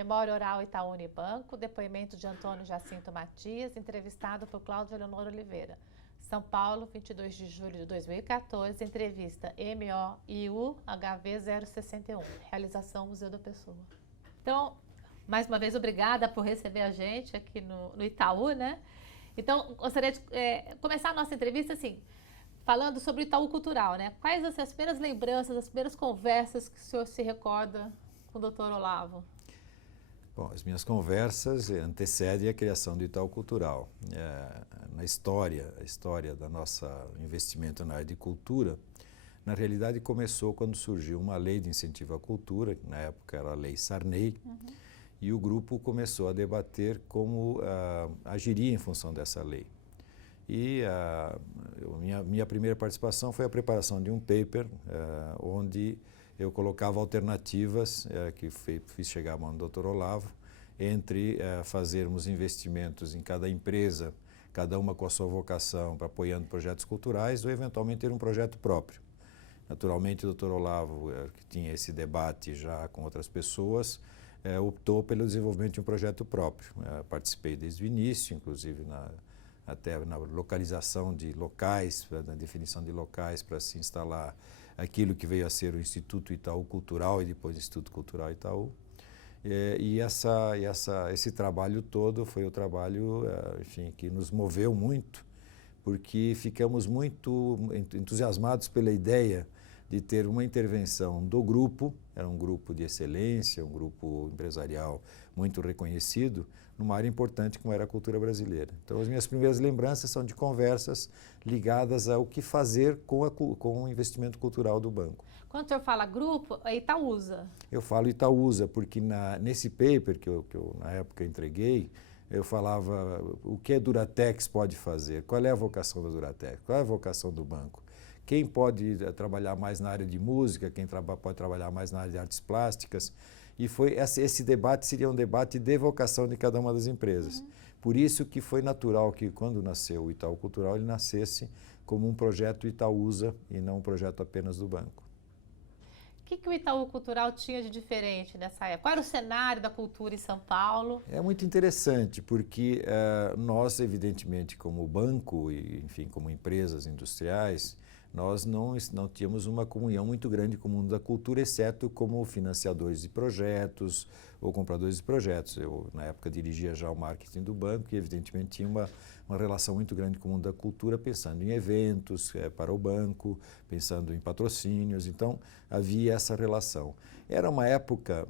Memória Oral Itaú Unibanco, depoimento de Antônio Jacinto Matias, entrevistado por Cláudio Eleonor Oliveira. São Paulo, 22 de julho de 2014, entrevista MOIU HV 061, realização Museu da Pessoa. Então, mais uma vez, obrigada por receber a gente aqui no Itaú, né? Então, gostaria de começar a nossa entrevista assim, falando sobre o Itaú Cultural, né? Quais as primeiras lembranças, as primeiras conversas que o senhor se recorda com o Dr. Olavo? Bom, as minhas conversas antecedem a criação do Itaú Cultural. A história da nossa investimento na área de cultura, na realidade começou quando surgiu uma lei de incentivo à cultura, que na época era a Lei Sarney, e o grupo começou a debater como agiria em função dessa lei. E minha primeira participação foi a preparação de um paper onde eu colocava alternativas que fiz chegar à mão do Dr. Olavo entre fazermos investimentos em cada empresa, cada uma com a sua vocação, para apoiando projetos culturais, ou eventualmente ter um projeto próprio. Naturalmente, o Dr. Olavo, que tinha esse debate já com outras pessoas, optou pelo desenvolvimento de um projeto próprio. Participei desde o início, inclusive até na localização de locais, na definição de locais para se instalar aquilo que veio a ser o Instituto Itaú Cultural e depois o Instituto Cultural Itaú. Esse trabalho todo foi o trabalho, enfim, que nos moveu muito, porque ficamos muito entusiasmados pela ideia de ter uma intervenção do grupo, era um grupo de excelência, um grupo empresarial muito reconhecido, numa área importante como era a cultura brasileira. Então, as minhas primeiras lembranças são de conversas ligadas ao que fazer com o investimento cultural do banco. Quando o senhor fala grupo, é Itaúsa. Eu falo Itaúsa, porque nesse paper que eu na época entreguei, eu falava o que a Duratex pode fazer, qual é a vocação da Duratex, qual é a vocação do banco. Quem pode trabalhar mais na área de música, quem pode trabalhar mais na área de artes plásticas. E esse debate seria um debate de vocação de cada uma das empresas. Por isso que foi natural que, quando nasceu o Itaú Cultural, ele nascesse como um projeto Itaúsa e não um projeto apenas do banco. O que o Itaú Cultural tinha de diferente nessa época? Qual era o cenário da cultura em São Paulo? É muito interessante, porque nós, evidentemente, como banco e, enfim, como empresas industriais, nós não tínhamos uma comunhão muito grande com o mundo da cultura, exceto como financiadores de projetos ou compradores de projetos. Eu, na época, dirigia já o marketing do banco e, evidentemente, tinha uma relação muito grande com o mundo da cultura, pensando em eventos para o banco, pensando em patrocínios. Então, havia essa relação. Era uma época,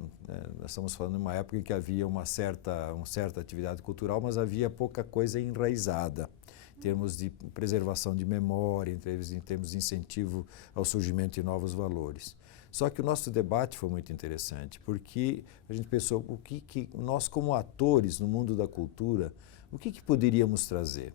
nós estamos falando de uma época em que havia uma certa atividade cultural, mas havia pouca coisa enraizada. Em termos de preservação de memória, em termos de incentivo ao surgimento de novos valores. Só que o nosso debate foi muito interessante, porque a gente pensou o que nós, como atores no mundo da cultura, o que poderíamos trazer?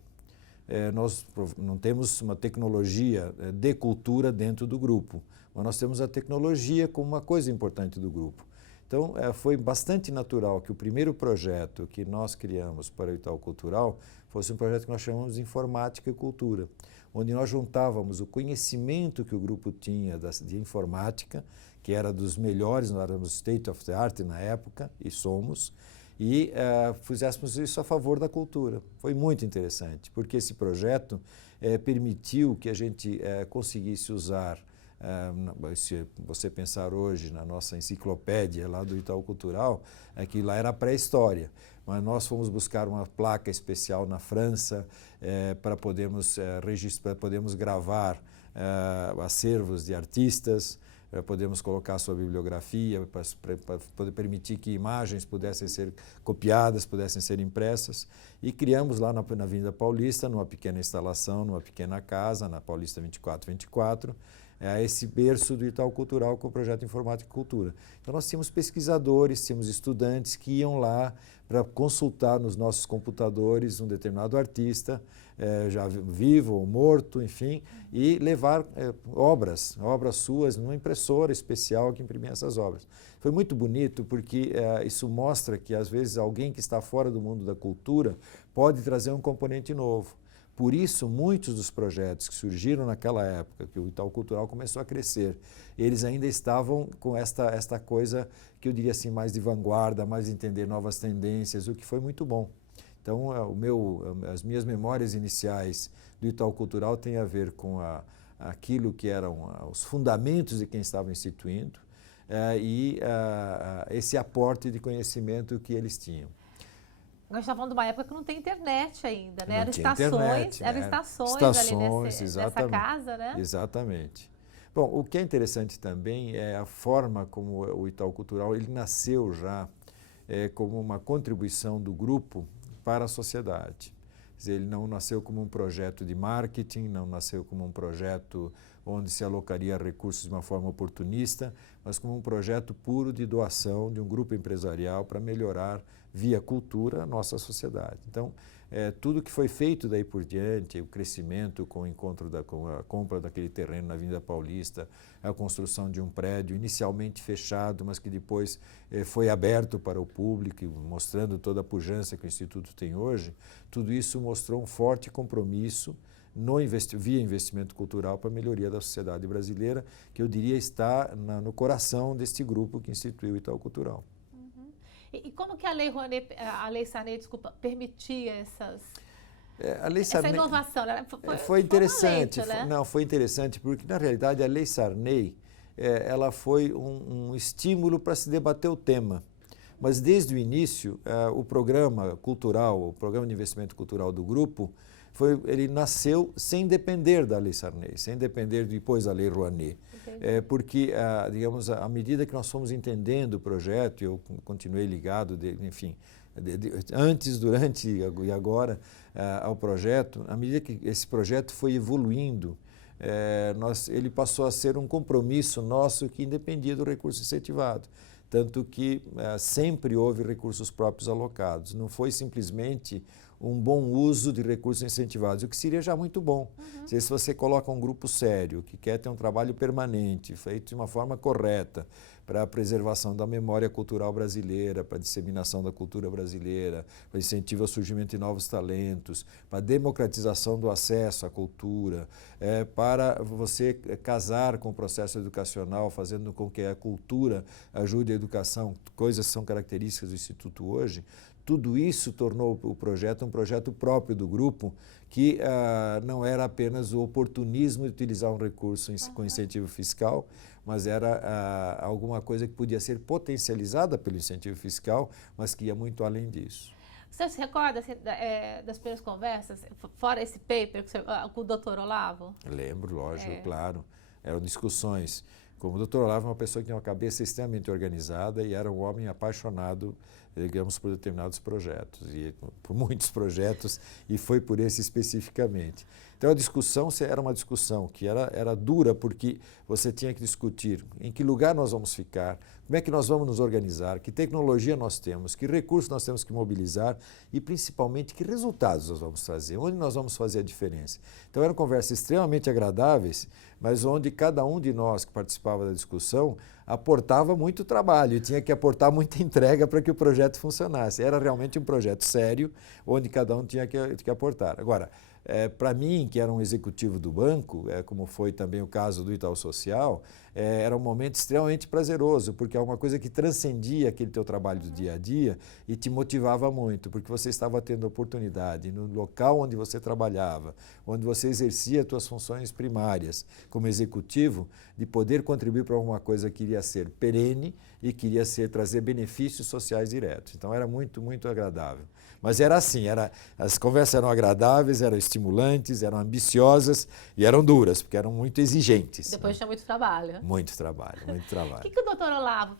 Nós não temos uma tecnologia de cultura dentro do grupo, mas nós temos a tecnologia como uma coisa importante do grupo. Então, foi bastante natural que o primeiro projeto que nós criamos para o Itaú Cultural fosse um projeto que nós chamamos de Informática e Cultura, onde nós juntávamos o conhecimento que o grupo tinha de informática, que era dos melhores, nós éramos state of the art na época, e somos, e fizéssemos isso a favor da cultura. Foi muito interessante, porque esse projeto permitiu que a gente conseguisse usar, se você pensar hoje na nossa enciclopédia lá do Itaú Cultural, que lá era pré-história, mas nós fomos buscar uma placa especial na França para podermos registrar, podermos gravar acervos de artistas, podemos colocar sua bibliografia para poder permitir que imagens pudessem ser copiadas, pudessem ser impressas. E criamos lá na Avenida Paulista, numa pequena instalação, numa pequena casa, na Paulista 2424, esse berço do Itaú Cultural com o projeto Informática e Cultura. Então nós tínhamos pesquisadores, tínhamos estudantes que iam lá para consultar nos nossos computadores um determinado artista, já vivo ou morto, enfim, e levar obras suas numa impressora especial que imprimia essas obras. Foi muito bonito porque isso mostra que às vezes alguém que está fora do mundo da cultura pode trazer um componente novo. Por isso, muitos dos projetos que surgiram naquela época, que o Itaú Cultural começou a crescer, eles ainda estavam com esta coisa que eu diria assim, mais de vanguarda, mais de entender novas tendências, o que foi muito bom. Então, as minhas memórias iniciais do Itaú Cultural têm a ver com aquilo que eram os fundamentos de quem estava instituindo e esse aporte de conhecimento que eles tinham. Nós estamos falando de uma época que não tem internet ainda, né? Eram estações ali nessa casa, né? Exatamente. Bom, o que é interessante também é a forma como o Itaú Cultural ele nasceu já como uma contribuição do grupo para a sociedade. Quer dizer, ele não nasceu como um projeto de marketing, não nasceu como um projeto onde se alocaria recursos de uma forma oportunista, mas como um projeto puro de doação de um grupo empresarial para melhorar, via cultura, a nossa sociedade. Então, tudo que foi feito daí por diante, o crescimento com o encontro com a compra daquele terreno na Avenida Paulista, a construção de um prédio inicialmente fechado, mas que depois foi aberto para o público, mostrando toda a pujança que o Instituto tem hoje, tudo isso mostrou um forte compromisso via investimento cultural para a melhoria da sociedade brasileira, que eu diria está no coração deste grupo que instituiu o Itaú Cultural. E como que a Lei Sarney, desculpa, permitia essa inovação? Né? Foi interessante, uma letra, né? Foi interessante porque, na realidade, a Lei Sarney ela foi um estímulo para se debater o tema. Mas, desde o início, o programa cultural, o programa de investimento cultural do grupo, ele nasceu sem depender da Lei Sarney, sem depender depois da Lei Rouanet. Porque, digamos, à medida que nós fomos entendendo o projeto, eu continuei ligado, antes, durante e agora ao projeto, à medida que esse projeto foi evoluindo, ele passou a ser um compromisso nosso que independia do recurso incentivado. Tanto que sempre houve recursos próprios alocados. Não foi simplesmente um bom uso de recursos incentivados, o que seria já muito bom. Se você coloca um grupo sério, que quer ter um trabalho permanente, feito de uma forma correta, para a preservação da memória cultural brasileira, para a disseminação da cultura brasileira, para incentivo ao surgimento de novos talentos, para a democratização do acesso à cultura, para você casar com o processo educacional, fazendo com que a cultura ajude a educação, coisas que são características do Instituto hoje. Tudo isso tornou o projeto um projeto próprio do grupo, que não era apenas o oportunismo de utilizar um recurso com incentivo fiscal, mas era alguma coisa que podia ser potencializada pelo incentivo fiscal, mas que ia muito além disso. Você se recorda das primeiras conversas, fora esse paper com o Dr. Olavo? Lembro, lógico, claro. Eram discussões. Como o Dr. Olavo é uma pessoa que tem uma cabeça extremamente organizada e era um homem apaixonado, digamos, por determinados projetos, e por muitos projetos, e foi por esse especificamente. Então a discussão era uma discussão que era dura, porque você tinha que discutir em que lugar nós vamos ficar, como é que nós vamos nos organizar, que tecnologia nós temos, que recursos nós temos que mobilizar e principalmente que resultados nós vamos trazer, onde nós vamos fazer a diferença. Então eram conversas extremamente agradáveis, mas onde cada um de nós que participava da discussão aportava muito trabalho e tinha que aportar muita entrega para que o projeto funcionasse. Era realmente um projeto sério, onde cada um tinha que aportar. Agora, para mim, que era um executivo do banco, como foi também o caso do Itaú Social, era um momento extremamente prazeroso, porque é uma coisa que transcendia aquele teu trabalho do dia a dia e te motivava muito, porque você estava tendo oportunidade no local onde você trabalhava, onde você exercia as tuas funções primárias como executivo, de poder contribuir para alguma coisa que iria ser perene e que iria trazer benefícios sociais diretos. Então era muito, muito agradável. Mas era assim, as conversas eram agradáveis, eram estimulantes, eram ambiciosas e eram duras, porque eram muito exigentes. Depois tinha muito trabalho. Muito trabalho, muito trabalho. O que o doutor Olavo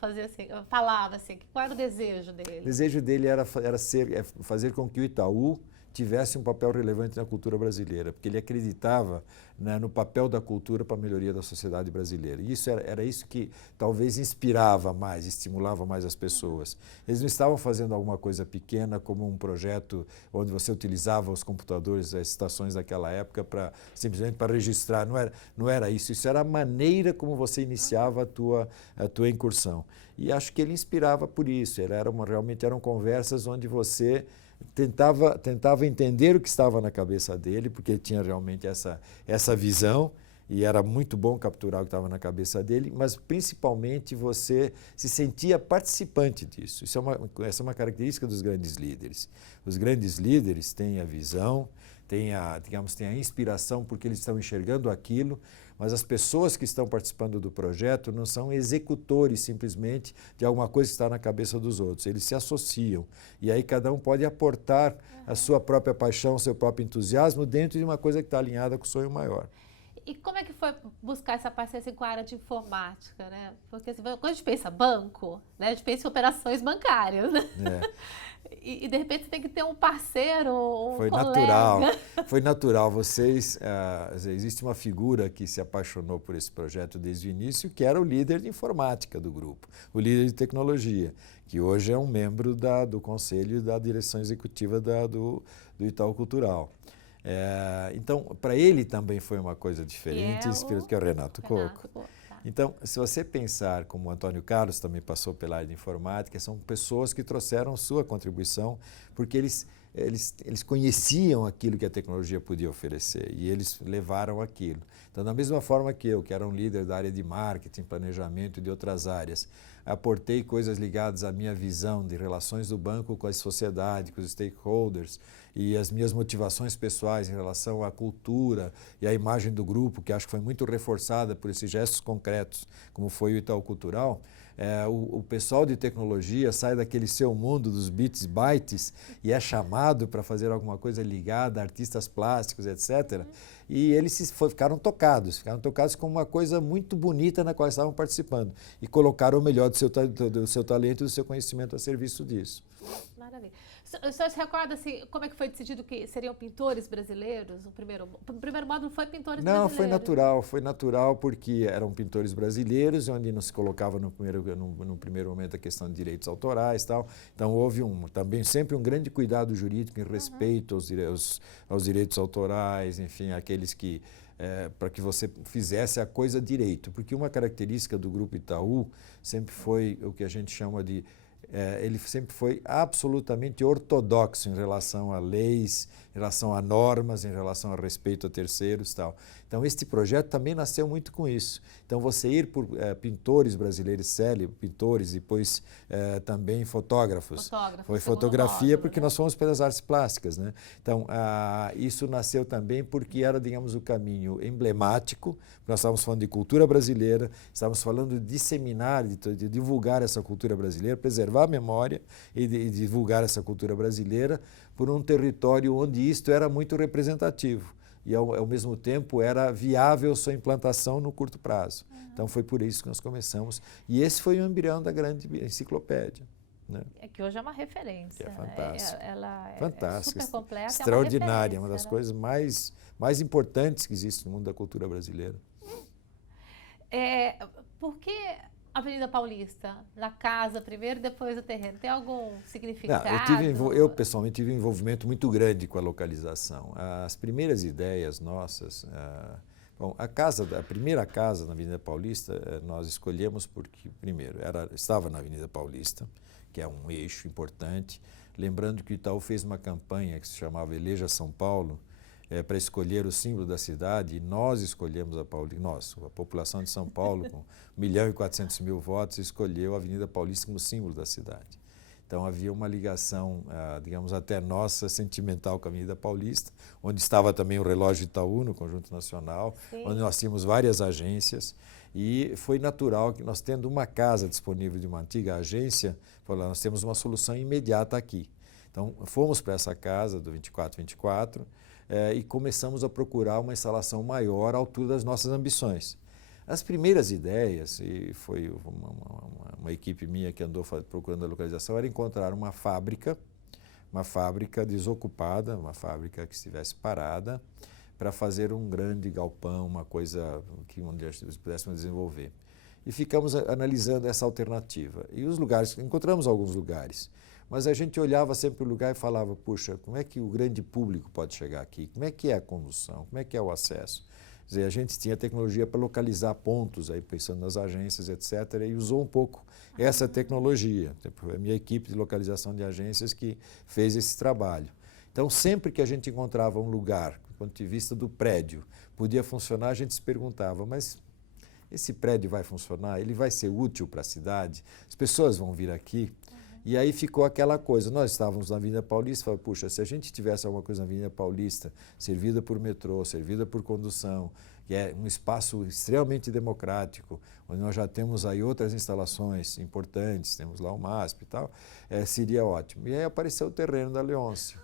falava assim? Qual era o desejo dele? O desejo dele era fazer com que o Itaú tivesse um papel relevante na cultura brasileira, porque ele acreditava, né, no papel da cultura para a melhoria da sociedade brasileira. E isso era isso que talvez inspirava mais, estimulava mais as pessoas. Eles não estavam fazendo alguma coisa pequena, como um projeto onde você utilizava os computadores, as estações daquela época, simplesmente para registrar. Não era isso. Isso era a maneira como você iniciava a tua incursão. E acho que ele inspirava por isso. Realmente eram conversas onde você tentava entender o que estava na cabeça dele, porque ele tinha realmente essa visão, e era muito bom capturar o que estava na cabeça dele, mas principalmente você se sentia participante disso. Essa é uma característica dos grandes líderes. Os grandes líderes têm a visão, têm a inspiração porque eles estão enxergando aquilo, mas as pessoas que estão participando do projeto não são executores simplesmente de alguma coisa que está na cabeça dos outros. Eles se associam e aí cada um pode aportar a sua própria paixão, o seu próprio entusiasmo dentro de uma coisa que está alinhada com o sonho maior. E como é que foi buscar essa parceria com a área de informática, né? Porque quando a gente pensa banco, né, a gente pensa em operações bancárias, né? E de repente você tem que ter um parceiro, um colega. Foi natural. Existe uma figura que se apaixonou por esse projeto desde o início, que era o líder de informática do grupo, o líder de tecnologia, que hoje é um membro do conselho e da direção executiva do Itaú Cultural. Então, para ele também foi uma coisa diferente, que é o Renato Coco. Então, se você pensar como o Antônio Carlos também passou pela área de informática, são pessoas que trouxeram sua contribuição, porque eles conheciam aquilo que a tecnologia podia oferecer e eles levaram aquilo. Então, da mesma forma que eu, que era um líder da área de marketing, planejamento e de outras áreas, aportei coisas ligadas à minha visão de relações do banco com a sociedade, com os stakeholders e as minhas motivações pessoais em relação à cultura e à imagem do grupo, que acho que foi muito reforçada por esses gestos concretos, como foi o Itaú Cultural. O pessoal de tecnologia sai daquele seu mundo dos bits e bytes e é chamado para fazer alguma coisa ligada a artistas plásticos, etc. E eles ficaram tocados com uma coisa muito bonita na qual estavam participando e colocaram o melhor do seu talento e do seu conhecimento a serviço disso. Maravilha. O senhor se recorda assim, como é que foi decidido que seriam pintores brasileiros? O primeiro módulo foi pintores brasileiros? Não, foi natural porque eram pintores brasileiros, onde não se colocava no primeiro momento a questão de direitos autorais e tal. Então houve também sempre um grande cuidado jurídico em respeito aos direitos autorais, enfim, aqueles que para que você fizesse a coisa direito. Porque uma característica do Grupo Itaú sempre foi o que a gente chama de ele sempre foi absolutamente ortodoxo em relação a leis, em relação a normas, em relação a respeito a terceiros e tal. Então, este projeto também nasceu muito com isso. Então, você ir por pintores brasileiros célebres, pintores e depois também fotógrafos. Foi fotografia módulo, porque nós fomos pelas artes plásticas, né? Então, isso nasceu também porque era, digamos, o caminho emblemático. Nós estávamos falando de cultura brasileira, estávamos falando de disseminar, de divulgar essa cultura brasileira, preservar a memória e divulgar essa cultura brasileira por um território onde isto era muito representativo. E, ao mesmo tempo, era viável sua implantação no curto prazo. Então, foi por isso que nós começamos. E esse foi o embrião da grande enciclopédia. Né? Que hoje é uma referência. É fantástico. Ela fantástica, super completa. extraordinária, uma das coisas mais importantes que existe no mundo da cultura brasileira. Por que Avenida Paulista, na casa primeiro, depois o terreno? Tem algum significado? Eu pessoalmente tive um envolvimento muito grande com a localização. As primeiras ideias nossas, a primeira casa na Avenida Paulista, nós escolhemos porque, primeiro, estava na Avenida Paulista, que é um eixo importante. Lembrando que o Itaú fez uma campanha que se chamava Eleja São Paulo, para escolher o símbolo da cidade, e nós escolhemos a população de São Paulo, com 1.400.000 votos, escolheu a Avenida Paulista como símbolo da cidade. Então havia uma ligação, digamos, até nossa, sentimental com a Avenida Paulista, onde estava também o relógio Itaú, no Conjunto Nacional, Sim. onde nós tínhamos várias agências, e foi natural que nós, tendo uma casa disponível de uma antiga agência, nós temos uma solução imediata aqui. Então fomos para essa casa do 2424, e começamos a procurar uma instalação maior à altura das nossas ambições. As primeiras ideias, e foi uma equipe minha que andou procurando a localização, era encontrar uma fábrica desocupada, uma fábrica que estivesse parada, para fazer um grande galpão, uma coisa onde pudéssemos desenvolver. E ficamos analisando essa alternativa. E encontramos alguns lugares. Mas a gente olhava sempre o lugar e falava, puxa, como é que o grande público pode chegar aqui? Como é que é a condução? Como é que é o acesso? Quer dizer, a gente tinha tecnologia para localizar pontos, aí pensando nas agências, etc., e usou um pouco essa tecnologia. A minha equipe de localização de agências que fez esse trabalho. Então, sempre que a gente encontrava um lugar, do ponto de vista do prédio, podia funcionar, a gente se perguntava, mas esse prédio vai funcionar? Ele vai ser útil para a cidade? As pessoas vão vir aqui? E aí ficou aquela coisa, nós estávamos na Avenida Paulista, falamos, puxa, se a gente tivesse alguma coisa na Avenida Paulista, servida por metrô, servida por condução, que é um espaço extremamente democrático, onde nós já temos aí outras instalações importantes, temos lá o MASP e tal, seria ótimo. E aí apareceu o terreno da Leôncio.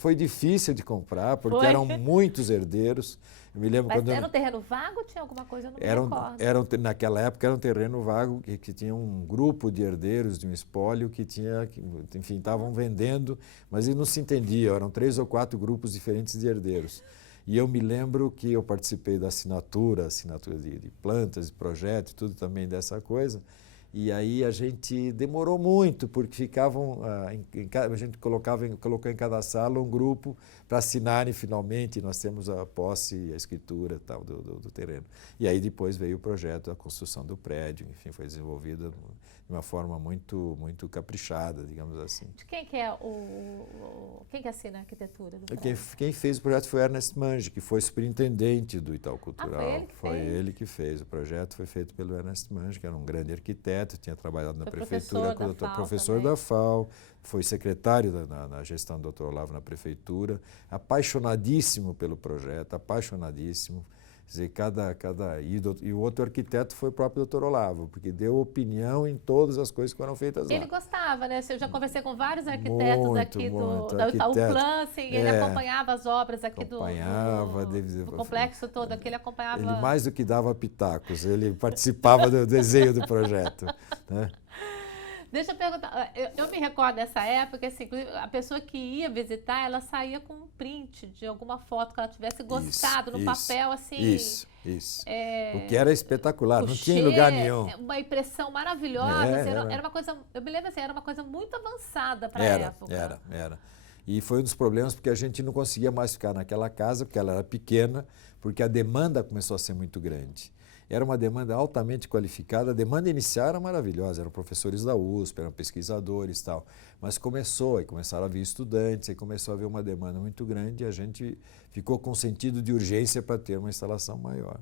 Foi difícil de comprar, porque eram muitos herdeiros. Eu me lembro Mas era um terreno vago ou tinha alguma coisa? Eu não me recordo. Naquela época era um terreno vago que tinha um grupo de herdeiros de um espólio enfim, estavam vendendo, mas eles não se entendiam, eram 3 ou 4 grupos diferentes de herdeiros. E eu me lembro que eu participei da assinatura de plantas, de projeto, tudo também dessa coisa. E aí a gente demorou muito, porque ficavam, a gente colocou em cada sala um grupo para assinarem finalmente, nós temos a posse e a escritura tal, do terreno. E aí depois veio o projeto, a construção do prédio, enfim, foi desenvolvida de uma forma muito, muito caprichada, digamos assim. De quem que é quem que assina a arquitetura do prédio? Quem fez o projeto foi Ernest Mange, que foi superintendente do Itaú Cultural. Foi ele que fez. O projeto foi feito pelo Ernest Mange, que era um grande arquiteto, tinha trabalhado na foi prefeitura, professor da FAO, foi secretário na gestão do Dr. Olavo na prefeitura, apaixonadíssimo pelo projeto, apaixonadíssimo. Quer dizer, e o outro arquiteto foi o próprio Dr. Olavo, porque deu opinião em todas as coisas que foram feitas lá. Ele gostava, né? Eu já conversei com vários arquitetos aqui do Itaú Plus, e ele acompanhava as obras aqui do complexo todo, aqui ele acompanhava. Ele mais do que dava pitacos, ele participava do desenho do projeto, né? Deixa eu perguntar, eu me recordo dessa época, assim, a pessoa que ia visitar, ela saía com um print de alguma foto que ela tivesse gostado no papel, assim. Isso. O que era espetacular, não tinha em lugar nenhum. Uma impressão maravilhosa, era uma coisa, eu me lembro assim, era uma coisa muito avançada para a época. Era. E foi um dos problemas porque a gente não conseguia mais ficar naquela casa, porque ela era pequena, porque a demanda começou a ser muito grande. Era uma demanda altamente qualificada, a demanda inicial era maravilhosa, eram professores da USP, eram pesquisadores e tal, mas começaram a vir estudantes, e começou a haver uma demanda muito grande e a gente ficou com sentido de urgência para ter uma instalação maior.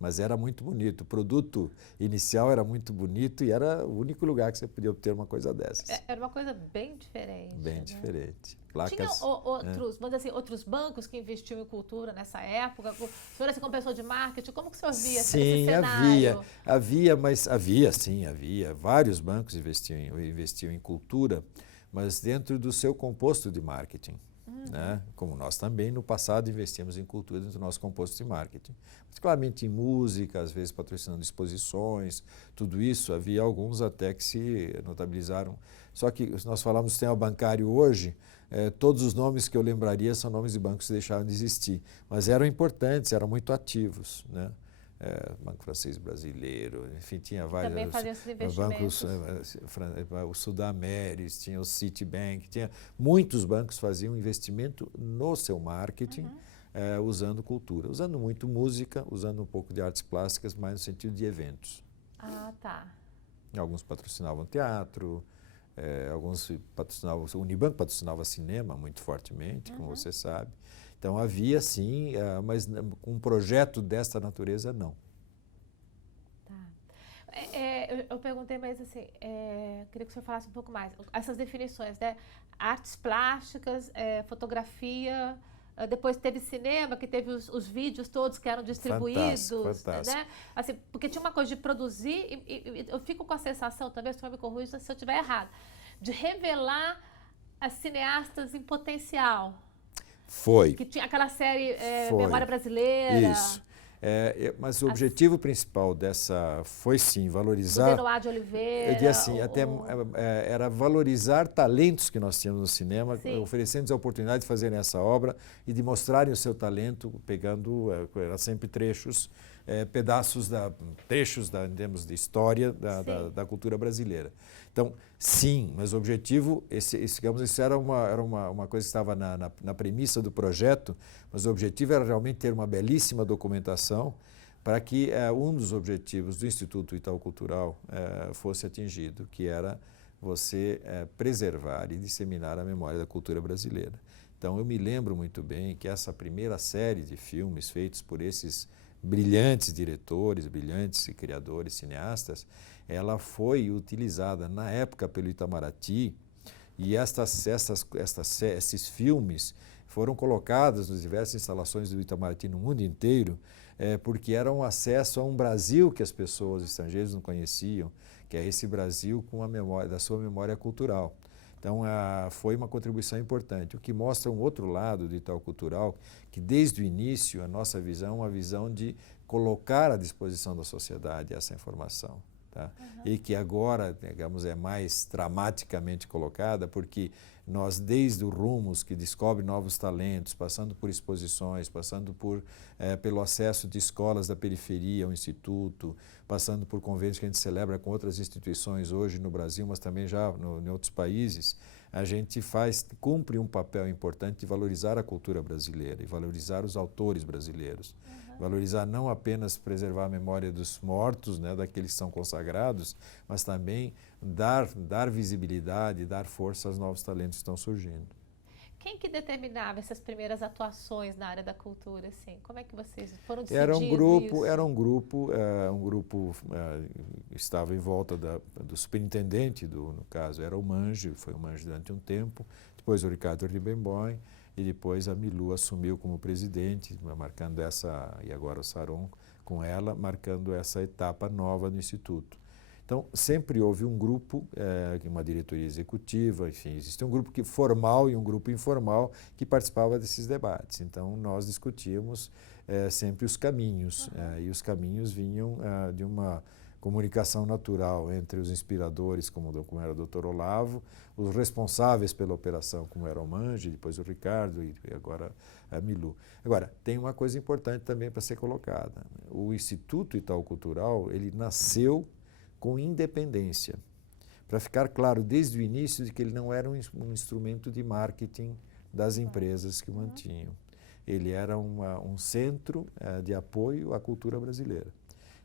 Mas era muito bonito, o produto inicial era muito bonito e era o único lugar que você podia obter uma coisa dessas. Era uma coisa bem diferente. Bem diferente. Placas, tinha outros bancos que investiam em cultura nessa época? O senhor, assim, como pessoa de marketing, como que o senhor via esse cenário? Havia. Vários bancos investiam em cultura, mas dentro do seu composto de marketing. Né? Como nós também, no passado, investimos em cultura dentro do nosso composto de marketing. Particularmente em música, às vezes patrocinando exposições, tudo isso. Havia alguns até que se notabilizaram. Só que, se nós falamos do sistema bancário hoje, todos os nomes que eu lembraria são nomes de bancos que deixaram de existir. Mas eram importantes, eram muito ativos, né? Banco Francês Brasileiro, enfim, tinha vários. Também fazia esses investimentos. O Sudameris, tinha o Citibank, muitos bancos faziam investimento no seu marketing, usando cultura, usando muito música, usando um pouco de artes plásticas, mas no sentido de eventos. Ah, tá. Alguns patrocinavam teatro, alguns patrocinavam, o Unibanco patrocinava cinema muito fortemente, como você sabe. Então havia sim, mas um projeto desta natureza não. Tá. Eu perguntei, mas assim, queria que o senhor falasse um pouco mais. Essas definições, né? Artes plásticas, fotografia, depois teve cinema, que teve os vídeos todos que eram distribuídos. Fantástico. Né? Assim, porque tinha uma coisa de produzir, e eu fico com a sensação, também, o senhor me corrija se eu estiver errado, de revelar as cineastas em potencial. Foi. Que tinha aquela série Memória Brasileira. Isso. Mas o objetivo principal dessa foi sim valorizar. O Benoit de Oliveira. Eu diria assim, era valorizar talentos que nós tínhamos no cinema, oferecendo-lhes a oportunidade de fazerem essa obra e de mostrarem o seu talento, pegando, era sempre trechos pedaços, trechos em termos de história da cultura brasileira. Então, sim, mas o objetivo, digamos, isso era uma coisa que estava na premissa do projeto, mas o objetivo era realmente ter uma belíssima documentação para que um dos objetivos do Instituto Itaú Cultural fosse atingido, que era você preservar e disseminar a memória da cultura brasileira. Então, eu me lembro muito bem que essa primeira série de filmes feitos por esses brilhantes diretores, brilhantes criadores, cineastas, ela foi utilizada na época pelo Itamaraty e esses filmes foram colocados nas diversas instalações do Itamaraty no mundo inteiro, porque era um acesso a um Brasil que as pessoas estrangeiras não conheciam, que é esse Brasil com a memória, da sua memória cultural. Então, foi uma contribuição importante, o que mostra um outro lado do Itaú Cultural, que desde o início a nossa visão é uma visão de colocar à disposição da sociedade essa informação. Tá? E que agora, digamos, é mais dramaticamente colocada, porque nós, desde o Rumos, que descobre novos talentos, passando por exposições, passando pelo acesso de escolas da periferia ao Instituto, passando por convênios que a gente celebra com outras instituições hoje no Brasil, mas também já em outros países, a gente cumpre um papel importante de valorizar a cultura brasileira e valorizar os autores brasileiros. Valorizar não apenas preservar a memória dos mortos, né, daqueles que são consagrados, mas também dar visibilidade, dar força aos novos talentos que estão surgindo. Quem que determinava essas primeiras atuações na área da cultura, assim? Como é que vocês foram decidindo isso? Era um grupo estava em volta do superintendente, no caso era o Mange, foi o Mange durante um tempo, depois o Ricardo Ribemboim, e depois a Milu assumiu como presidente, marcando e agora o Saron com ela, marcando essa etapa nova no Instituto. Então, sempre houve um grupo, uma diretoria executiva, enfim, existia um grupo formal e um grupo informal que participava desses debates. Então, nós discutíamos sempre os caminhos, e os caminhos vinham de uma comunicação natural entre os inspiradores, como era o Dr. Olavo, os responsáveis pela operação, como era o Mange, depois o Ricardo e agora a Milu. Agora, tem uma coisa importante também para ser colocada. O Instituto Itaú Cultural, ele nasceu com independência, para ficar claro desde o início de que ele não era um instrumento de marketing das empresas que o mantinham. Ele era um centro de apoio à cultura brasileira.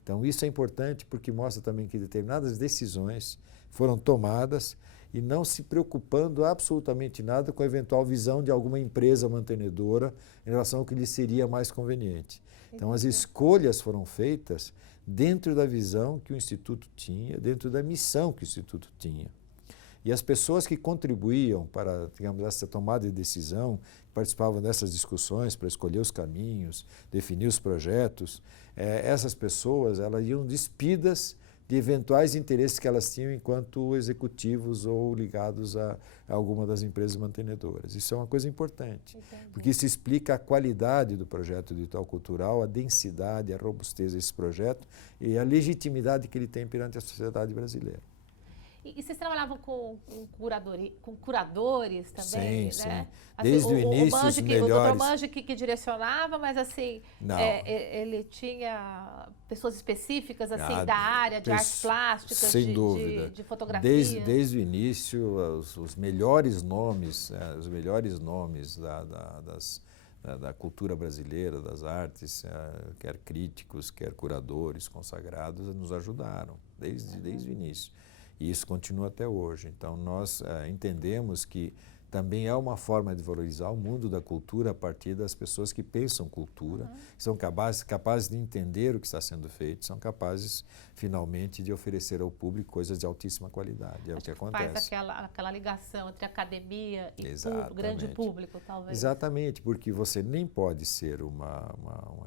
Então, isso é importante porque mostra também que determinadas decisões foram tomadas e não se preocupando absolutamente nada com a eventual visão de alguma empresa mantenedora em relação ao que lhe seria mais conveniente. Então, as escolhas foram feitas dentro da visão que o Instituto tinha, dentro da missão que o Instituto tinha. E as pessoas que contribuíam para, digamos, essa tomada de decisão, participavam dessas discussões para escolher os caminhos, definir os projetos, essas pessoas elas iam despidas de eventuais interesses que elas tinham enquanto executivos ou ligados a alguma das empresas mantenedoras. Isso é uma coisa importante, porque isso explica a qualidade do projeto do Itaú Cultural, a densidade, a robustez desse projeto e a legitimidade que ele tem perante a sociedade brasileira. E vocês trabalhavam com curadores também, sim, né? Sim. Desde o início, os melhores... O Dr. Mange que direcionava, mas assim, ele tinha pessoas específicas assim, da área de artes plásticas, sem dúvida. De fotografia? Desde o início, os melhores nomes, da cultura brasileira, das artes, quer críticos, quer curadores consagrados, nos ajudaram desde o início. E isso continua até hoje. Então, nós entendemos que também é uma forma de valorizar o mundo da cultura a partir das pessoas que pensam cultura, que são capazes de entender o que está sendo feito, são capazes, finalmente, de oferecer ao público coisas de altíssima qualidade. É o que acontece. Faz aquela ligação entre academia e grande público, talvez. Exatamente, porque você nem pode ser uma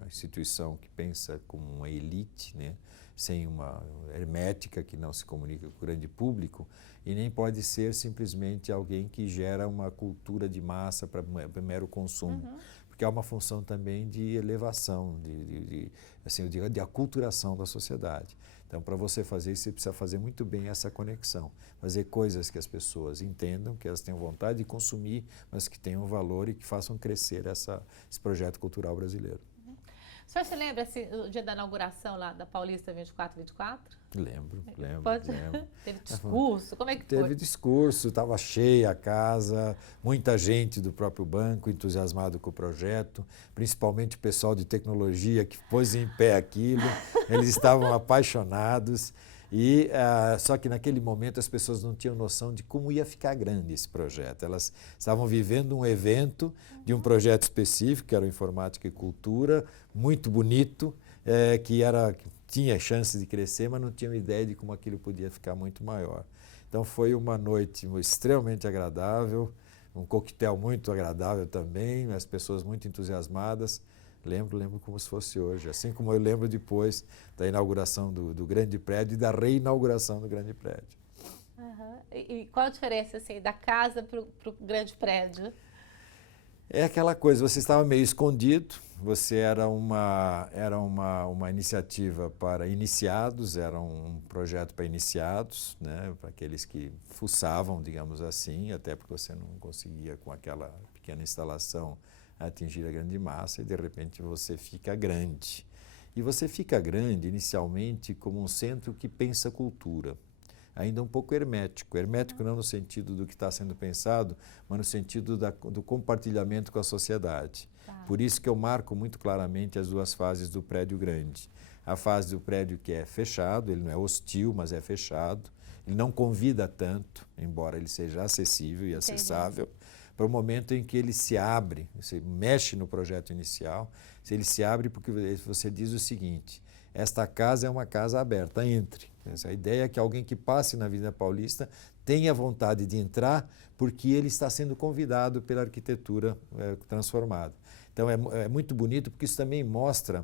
instituição que pensa como uma elite, né? Sem uma hermética que não se comunica com o grande público, e nem pode ser simplesmente alguém que gera uma cultura de massa para mero consumo, porque há uma função também de elevação, de aculturação da sociedade. Então, para você fazer isso, você precisa fazer muito bem essa conexão, fazer coisas que as pessoas entendam, que elas tenham vontade de consumir, mas que tenham valor e que façam crescer esse projeto cultural brasileiro. O senhor se lembra assim, o dia da inauguração lá da Paulista 2424? Lembro. Teve discurso? Como é que Teve foi? discurso, estava cheia a casa, muita gente do próprio banco entusiasmado com o projeto, principalmente o pessoal de tecnologia que pôs em pé aquilo, eles estavam apaixonados. Só que naquele momento as pessoas não tinham noção de como ia ficar grande esse projeto. Elas estavam vivendo um evento de um projeto específico, que era o Informática e Cultura, muito bonito, que tinha chance de crescer, mas não tinham ideia de como aquilo podia ficar muito maior. Então foi uma noite extremamente agradável, um coquetel muito agradável também, as pessoas muito entusiasmadas. Lembro como se fosse hoje, assim como eu lembro depois da inauguração do grande prédio e da reinauguração do grande prédio. Uhum. E qual a diferença assim, da casa para o grande prédio? É aquela coisa, você estava meio escondido, você era uma iniciativa para iniciados, era um projeto para iniciados, né, para aqueles que fuçavam, digamos assim, até porque você não conseguia com aquela pequena instalação atingir a grande massa e de repente você fica grande. E você fica grande inicialmente como um centro que pensa cultura, ainda um pouco hermético. Hermético não no sentido do que está sendo pensado, mas no sentido do compartilhamento com a sociedade. Tá. Por isso que eu marco muito claramente as duas fases do prédio grande. A fase do prédio que é fechado, ele não é hostil, mas é fechado. Ele não convida tanto, embora ele seja acessível e acessável. Para o momento em que ele se abre, você mexe no projeto inicial, ele se abre porque você diz o seguinte: esta casa é uma casa aberta, entre. A ideia é que alguém que passe na Avenida Paulista tenha vontade de entrar porque ele está sendo convidado pela arquitetura transformada. Então é muito bonito porque isso também mostra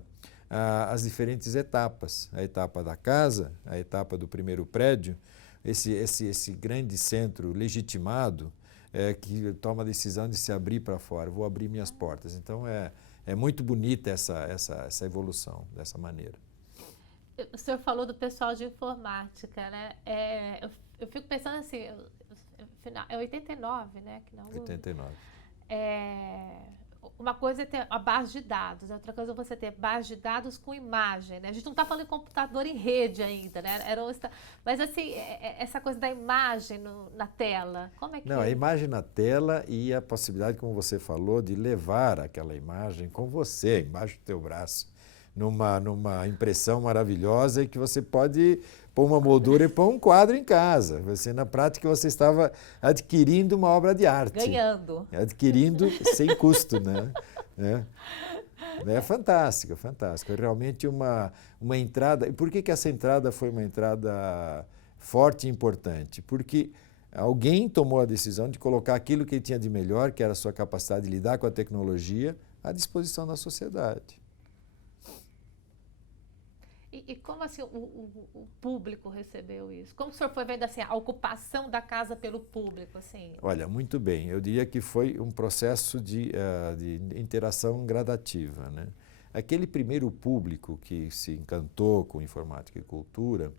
as diferentes etapas. A etapa da casa, a etapa do primeiro prédio, esse grande centro legitimado, que toma a decisão de se abrir para fora, vou abrir minhas portas. Então é muito bonita essa evolução dessa maneira. O senhor falou do pessoal de informática, né? Eu fico pensando assim, é 89, né? Que não, 89. Uma coisa é ter a base de dados, outra coisa é você ter base de dados com imagem, né? A gente não está falando em computador em rede ainda, né? Mas assim, essa coisa da imagem na tela, como é que... Não, a imagem na tela e a possibilidade, como você falou, de levar aquela imagem com você, embaixo do teu braço, numa impressão maravilhosa e que você pode pôr uma moldura e pôr um quadro em casa. Você, na prática, você estava adquirindo uma obra de arte. Ganhando. Adquirindo sem custo, né? É fantástico, fantástico. É realmente uma entrada. E por que essa entrada foi uma entrada forte e importante? Porque alguém tomou a decisão de colocar aquilo que ele tinha de melhor, que era a sua capacidade de lidar com a tecnologia, à disposição da sociedade. E como assim o público recebeu isso? Como o senhor foi vendo assim, a ocupação da casa pelo público? Assim? Olha, muito bem. Eu diria que foi um processo de interação gradativa, né? Aquele primeiro público que se encantou com informática e cultura,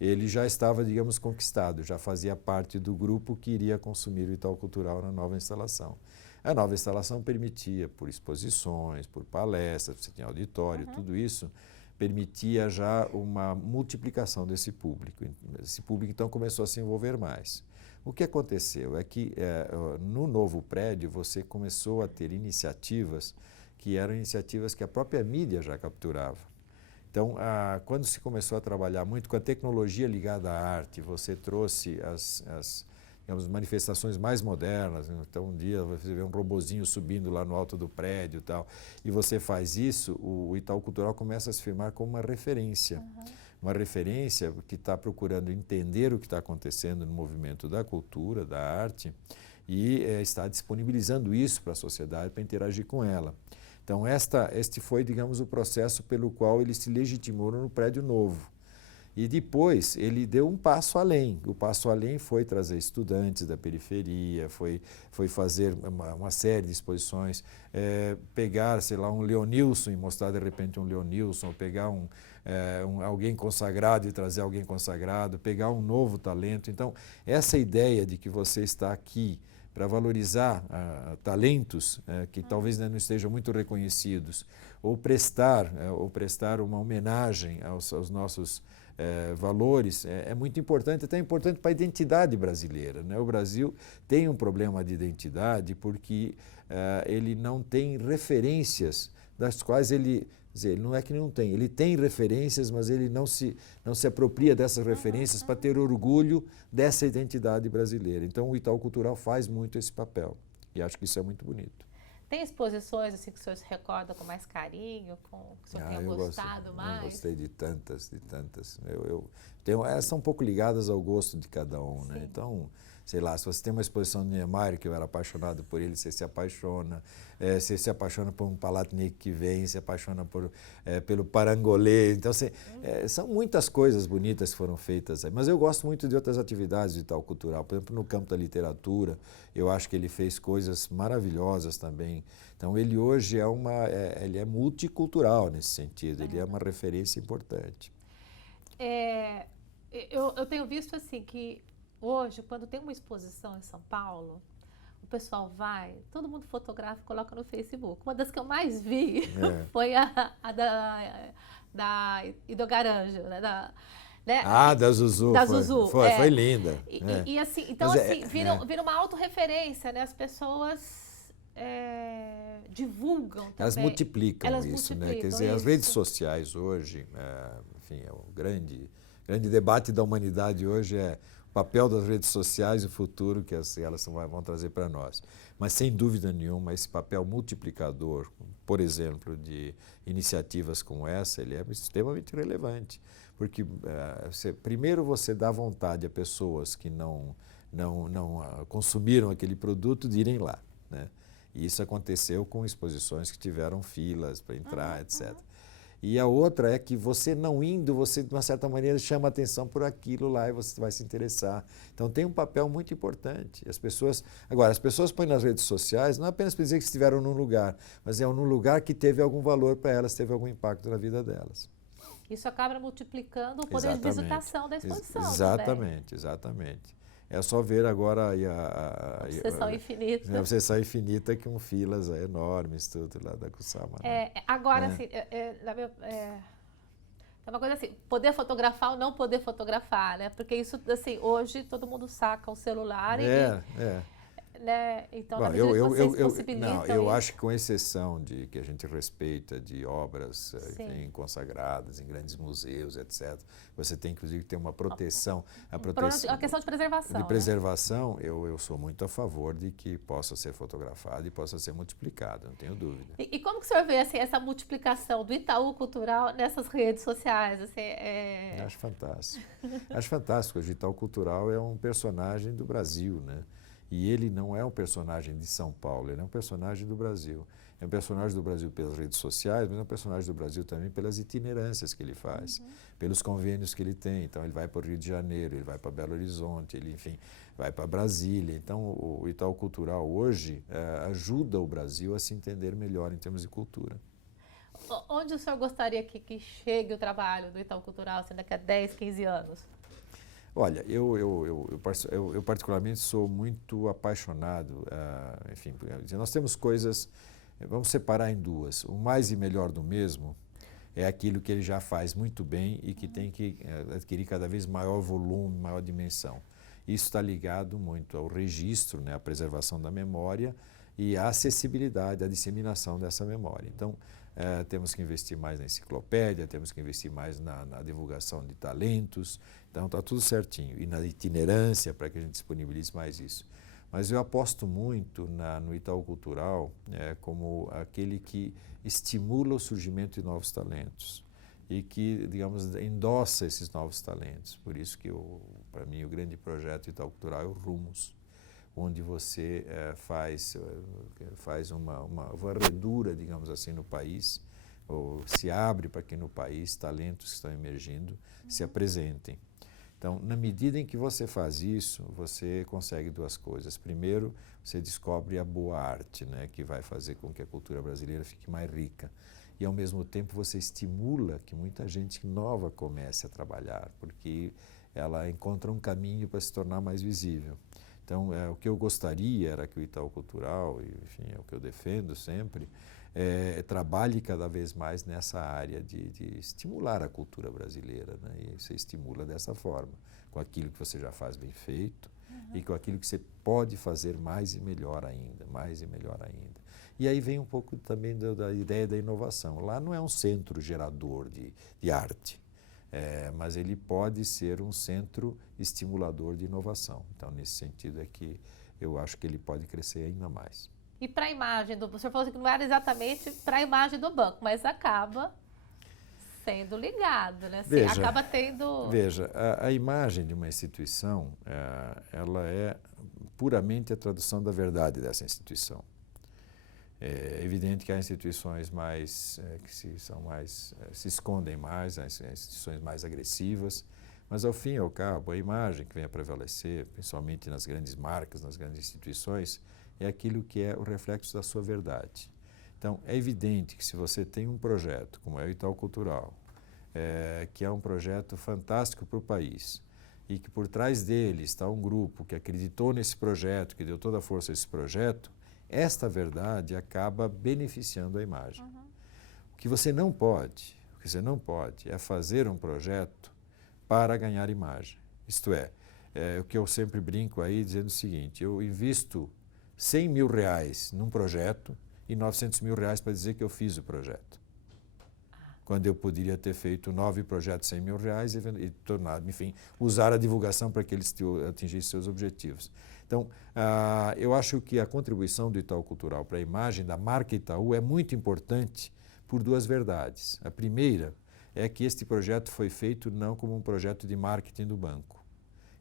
ele já estava, digamos, conquistado, já fazia parte do grupo que iria consumir o Itaú Cultural na nova instalação. A nova instalação permitia, por exposições, por palestras, você tinha auditório, tudo isso permitia já uma multiplicação desse público. Esse público, então, começou a se envolver mais. O que aconteceu é que, no novo prédio, você começou a ter iniciativas que eram iniciativas que a própria mídia já capturava. Então, quando se começou a trabalhar muito com a tecnologia ligada à arte, você trouxe digamos, manifestações mais modernas. Então, um dia você vê um robozinho subindo lá no alto do prédio e tal, e você faz isso, o Itaú Cultural começa a se firmar como uma referência. Uma referência que está procurando entender o que está acontecendo no movimento da cultura, da arte, e está disponibilizando isso para a sociedade, para interagir com ela. Então, este foi, digamos, o processo pelo qual ele se legitimou no prédio novo. E depois ele deu um passo além. O passo além foi trazer estudantes da periferia, foi fazer uma série de exposições, pegar, sei lá, um Leonilson e mostrar de repente um Leonilson, pegar alguém consagrado e trazer alguém consagrado, pegar um novo talento. Então, essa ideia de que você está aqui para valorizar talentos que talvez ainda não estejam muito reconhecidos, ou prestar uma homenagem aos nossos valores, é muito importante, até importante para a identidade brasileira, né? O Brasil tem um problema de identidade porque ele não tem referências das quais ele não é que não tem, ele tem referências, mas ele não se apropria dessas referências para ter orgulho dessa identidade brasileira. Então o Itaú Cultural faz muito esse papel e acho que isso é muito bonito. Tem exposições assim que o senhor se recorda com mais carinho, que o senhor tenha gostado mais? Eu gostei de tantas. Elas são um pouco ligadas ao gosto de cada um, né? Então, sei lá, se você tem uma exposição de Niemeyer, que eu era apaixonado por ele, você se apaixona. Você se apaixona por um Palatnik que vem, se apaixona pelo Parangolê. Então, são muitas coisas bonitas que foram feitas aí. Mas eu gosto muito de outras atividades de Itaú Cultural. Por exemplo, no campo da literatura, eu acho que ele fez coisas maravilhosas também. Então, ele hoje ele é multicultural nesse sentido, ele é uma referência importante. Eu tenho visto assim que hoje, quando tem uma exposição em São Paulo, o pessoal vai, todo mundo fotografa e coloca no Facebook. Uma das que eu mais vi foi a da Idogaranjo, né? Da Zuzu. Foi linda. E assim, então assim, vira uma autorreferência, né? As pessoas divulgam também. Elas multiplicam isso, né? Quer dizer, as redes sociais hoje, enfim, é o grande debate da humanidade hoje o papel das redes sociais e o futuro que elas vão trazer para nós. Mas, sem dúvida nenhuma, esse papel multiplicador, por exemplo, de iniciativas como essa, ele é extremamente relevante. Porque, primeiro, você dá vontade a pessoas que não consumiram aquele produto de irem lá, né? E isso aconteceu com exposições que tiveram filas para entrar, etc. E a outra é que você não indo, você de uma certa maneira chama a atenção por aquilo lá e você vai se interessar. Então tem um papel muito importante. Agora, as pessoas põem nas redes sociais não apenas para dizer que estiveram num lugar, mas num lugar que teve algum valor para elas, teve algum impacto na vida delas. Isso acaba multiplicando o poder de visitação da exposição. Exatamente. É só ver agora a Sessão Infinita. A Sessão Infinita com filas enormes, tudo lá da Kusama. Agora, assim, é uma coisa assim, poder fotografar ou não poder fotografar, né? Porque isso, assim, hoje todo mundo saca o celular né? Então, na medida que vocês possibilitam eu acho que com exceção de que a gente respeita de obras enfim, consagradas em grandes museus, etc., você tem, inclusive, que ter uma proteção. A questão de preservação. De preservação, né? eu sou muito a favor de que possa ser fotografado e possa ser multiplicado, não tenho dúvida. E como que o senhor vê assim, essa multiplicação do Itaú Cultural nessas redes sociais? Assim, Acho fantástico. Acho fantástico. O Itaú Cultural é um personagem do Brasil, né? E ele não é um personagem de São Paulo, ele é um personagem do Brasil. É um personagem do Brasil pelas redes sociais, mas é um personagem do Brasil também pelas itinerâncias que ele faz, pelos convênios que ele tem. Então, ele vai para o Rio de Janeiro, ele vai para Belo Horizonte, ele, enfim, vai para Brasília. Então, o Itaú Cultural hoje ajuda o Brasil a se entender melhor em termos de cultura. Onde o senhor gostaria que chegue o trabalho do Itaú Cultural, assim, daqui a 10, 15 anos? Olha, eu particularmente sou muito apaixonado, enfim, nós temos coisas, vamos separar em duas. O mais e melhor do mesmo é aquilo que ele já faz muito bem e que tem que adquirir cada vez maior volume, maior dimensão. Isso está ligado muito ao registro, né, à preservação da memória e à acessibilidade, à disseminação dessa memória. Então, temos que investir mais na enciclopédia, temos que investir mais na divulgação de talentos, então está tudo certinho. E na itinerância, para que a gente disponibilize mais isso. Mas eu aposto muito no Itaú Cultural como aquele que estimula o surgimento de novos talentos e que, digamos, endossa esses novos talentos. Por isso que, para mim, o grande projeto Itaú Cultural é o Rumos, onde você faz uma varredura, digamos assim, no país, ou se abre para que no país talentos que estão emergindo se apresentem. Então, na medida em que você faz isso, você consegue duas coisas. Primeiro, você descobre a boa arte, né, que vai fazer com que a cultura brasileira fique mais rica. E, ao mesmo tempo, você estimula que muita gente nova comece a trabalhar, porque ela encontra um caminho para se tornar mais visível. Então, o que eu gostaria era que o Itaú Cultural, e, enfim, é o que eu defendo sempre, trabalhe cada vez mais nessa área de estimular a cultura brasileira, né? E você estimula dessa forma, com aquilo que você já faz bem feito e com aquilo que você pode fazer mais e melhor ainda, mais e melhor ainda. E aí vem um pouco também da ideia da inovação. Lá não é um centro gerador de arte, mas ele pode ser um centro estimulador de inovação. Então, nesse sentido é que eu acho que ele pode crescer ainda mais. E para a imagem do... O senhor falou que não era exatamente para a imagem do banco, mas acaba sendo ligado, né? Assim, acaba tendo... Veja, a imagem de uma instituição, ela é puramente a tradução da verdade dessa instituição. É evidente que há instituições que se escondem mais, as instituições mais agressivas, mas ao fim e ao cabo, a imagem que vem a prevalecer, principalmente nas grandes marcas, nas grandes instituições, é aquilo que é o reflexo da sua verdade. Então, é evidente que se você tem um projeto, como é o Itaú Cultural, que é um projeto fantástico para o país, e que por trás dele está um grupo que acreditou nesse projeto, que deu toda a força a esse projeto, esta verdade acaba beneficiando a imagem. O que você não pode é fazer um projeto para ganhar imagem. Isto é, o que eu sempre brinco aí dizendo o seguinte: eu invisto R$100 mil num projeto e R$900 mil para dizer que eu fiz o projeto. Quando eu poderia ter feito 9 projetos R$100 mil e tornado, enfim, usar a divulgação para que eles atingissem seus objetivos. Então, eu acho que a contribuição do Itaú Cultural para a imagem da marca Itaú é muito importante por duas verdades. A primeira é que este projeto foi feito não como um projeto de marketing do banco.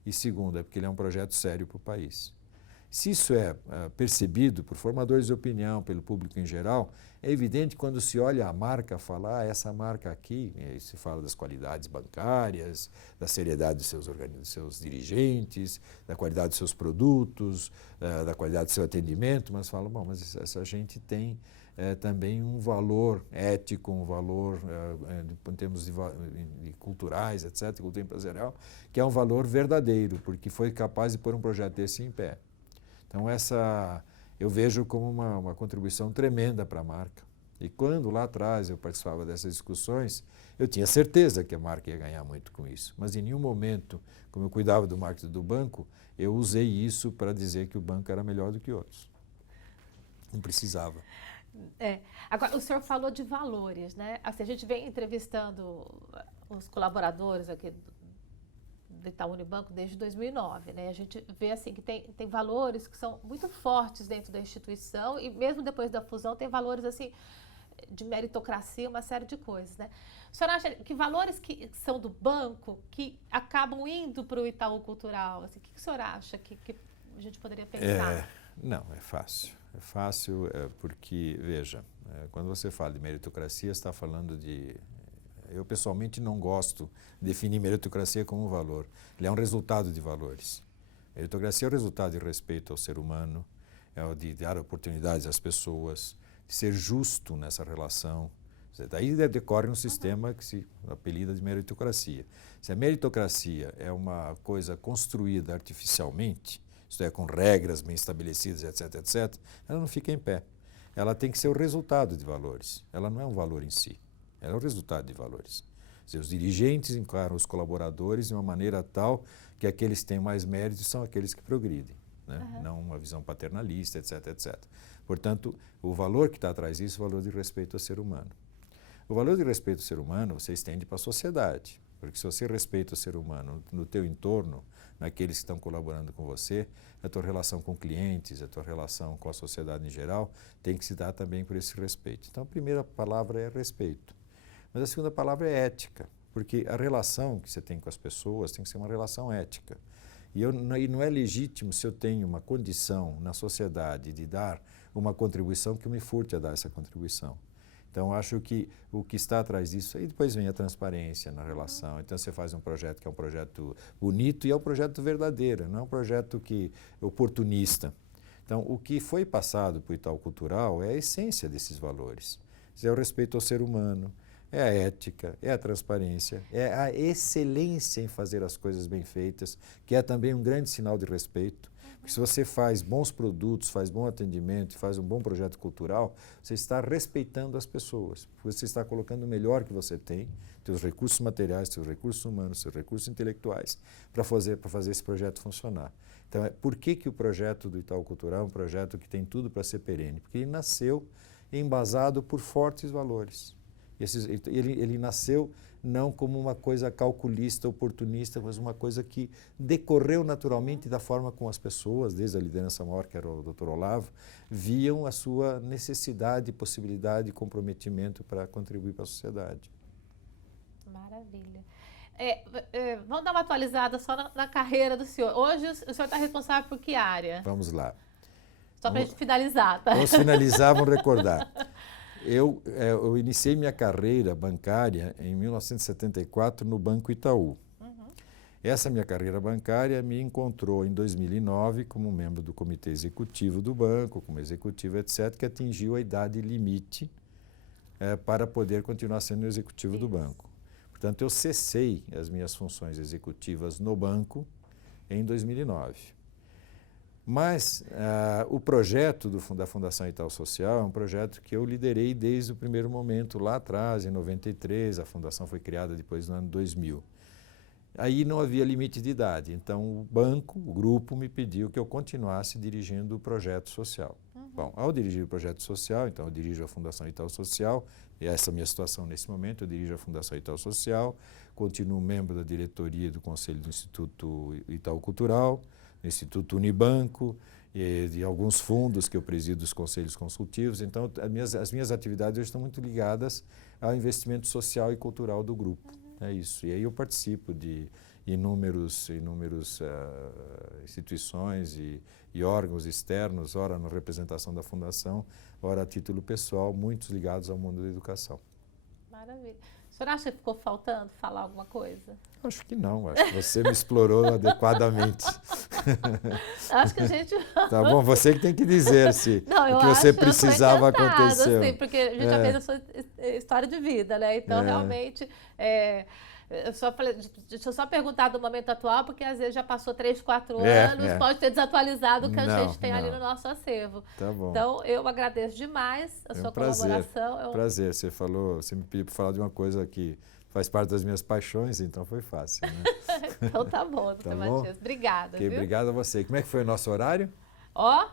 E segunda, é porque ele é um projeto sério para o país. Se isso é percebido por formadores de opinião, pelo público em geral, é evidente quando se olha a marca, fala, essa marca aqui, se fala das qualidades bancárias, da seriedade dos seus dirigentes, da qualidade dos seus produtos, da qualidade do seu atendimento, mas fala, bom, mas essa gente tem também um valor ético, um valor em termos de culturais, etc., cultura empresarial, que é um valor verdadeiro, porque foi capaz de pôr um projeto desse em pé. Então, eu vejo como uma contribuição tremenda para a marca. E quando lá atrás eu participava dessas discussões, eu tinha certeza que a marca ia ganhar muito com isso. Mas em nenhum momento, como eu cuidava do marketing do banco, eu usei isso para dizer que o banco era melhor do que outros. Não precisava. Agora, o senhor falou de valores, né? Assim, a gente vem entrevistando os colaboradores aqui do Itaú Unibanco desde 2009, né? A gente vê assim que tem valores que são muito fortes dentro da instituição e mesmo depois da fusão tem valores assim de meritocracia, uma série de coisas, né? O senhor acha que valores que são do banco que acabam indo para o Itaú Cultural? Assim, o que o senhor acha que a gente poderia pensar? Não, é fácil. É fácil porque, veja, quando você fala de meritocracia, você está falando de... Eu, pessoalmente, não gosto de definir meritocracia como um valor. Ele é um resultado de valores. Meritocracia é o resultado de respeito ao ser humano, é o de dar oportunidades às pessoas, de ser justo nessa relação. Daí decorre um sistema que se apelida de meritocracia. Se a meritocracia é uma coisa construída artificialmente, isto é, com regras bem estabelecidas, etc., etc., ela não fica em pé. Ela tem que ser o resultado de valores. Ela não é um valor em si. Ela é o resultado de valores. Os dirigentes encaram os colaboradores de uma maneira tal que aqueles que têm mais méritos são aqueles que progridem, né? Não uma visão paternalista, etc., etc. Portanto, o valor que está atrás disso é o valor de respeito ao ser humano. O valor de respeito ao ser humano você estende para a sociedade, porque se você respeita o ser humano no teu entorno, naqueles que estão colaborando com você, a tua relação com clientes, a tua relação com a sociedade em geral, tem que se dar também por esse respeito. Então, a primeira palavra é respeito. Mas a segunda palavra é ética, porque a relação que você tem com as pessoas tem que ser uma relação ética. E não é legítimo se eu tenho uma condição na sociedade de dar uma contribuição que eu me furte a dar essa contribuição. Então, acho que o que está atrás disso, aí depois vem a transparência na relação. Então, você faz um projeto que é um projeto bonito e é um projeto verdadeiro, não é um projeto oportunista. Então, o que foi passado para o Itaú Cultural é a essência desses valores. É o respeito ao ser humano, é a ética, é a transparência, é a excelência em fazer as coisas bem feitas, que é também um grande sinal de respeito. Porque se você faz bons produtos, faz bom atendimento, faz um bom projeto cultural, você está respeitando as pessoas. Você está colocando o melhor que você tem, seus recursos materiais, seus recursos humanos, seus recursos intelectuais, para fazer esse projeto funcionar. Então, por que o projeto do Itaú Cultural é um projeto que tem tudo para ser perene? Porque ele nasceu embasado por fortes valores. Ele nasceu não como uma coisa calculista, oportunista, mas uma coisa que decorreu naturalmente da forma como as pessoas, desde a liderança maior, que era o Dr. Olavo, viam a sua necessidade, possibilidade e comprometimento para contribuir para a sociedade. Maravilha. Vamos dar uma atualizada só na carreira do senhor. Hoje o senhor está responsável por que área? Vamos lá. Só para a gente finalizar, tá? Vamos finalizar, vamos recordar. Eu iniciei minha carreira bancária em 1974 no Banco Itaú. Essa minha carreira bancária me encontrou em 2009 como membro do comitê executivo do banco, como executivo, etc., que atingiu a idade limite para poder continuar sendo executivo do banco. Portanto, eu cessei as minhas funções executivas no banco em 2009. Mas o projeto da Fundação Itaú Social é um projeto que eu liderei desde o primeiro momento, lá atrás, em 93, a fundação foi criada depois no ano 2000. Aí não havia limite de idade, então o banco, o grupo, me pediu que eu continuasse dirigindo o projeto social. Bom, ao dirigir o projeto social, então eu dirijo a Fundação Itaú Social, e essa é a minha situação nesse momento, eu dirijo a Fundação Itaú Social, continuo membro da diretoria do Conselho do Instituto Itaú Cultural, do Instituto Unibanco, e de alguns fundos que eu presido os conselhos consultivos. Então, as minhas atividades hoje estão muito ligadas ao investimento social e cultural do grupo. É isso. E aí eu participo de inúmeras instituições e órgãos externos, ora na representação da Fundação, ora a título pessoal, muitos ligados ao mundo da educação. Maravilha. O senhor acha que ficou faltando falar alguma coisa? Acho que não, acho que você me explorou adequadamente. Acho que a gente... Tá bom, você que tem que dizer se não, o que você precisava aconteceu. Assim, porque a gente já fez a sua história de vida, né? Então, realmente... deixa eu só perguntar do momento atual, porque às vezes já passou 3, 4 anos, pode ter desatualizado o que a gente tem ali no nosso acervo. Tá bom. Então, eu agradeço demais a sua colaboração. É um prazer. Você me pediu para falar de uma coisa que faz parte das minhas paixões, então foi fácil. Né? Então tá bom, doutor Matias. Obrigada. Obrigado a você. Como é que foi o nosso horário? Ó,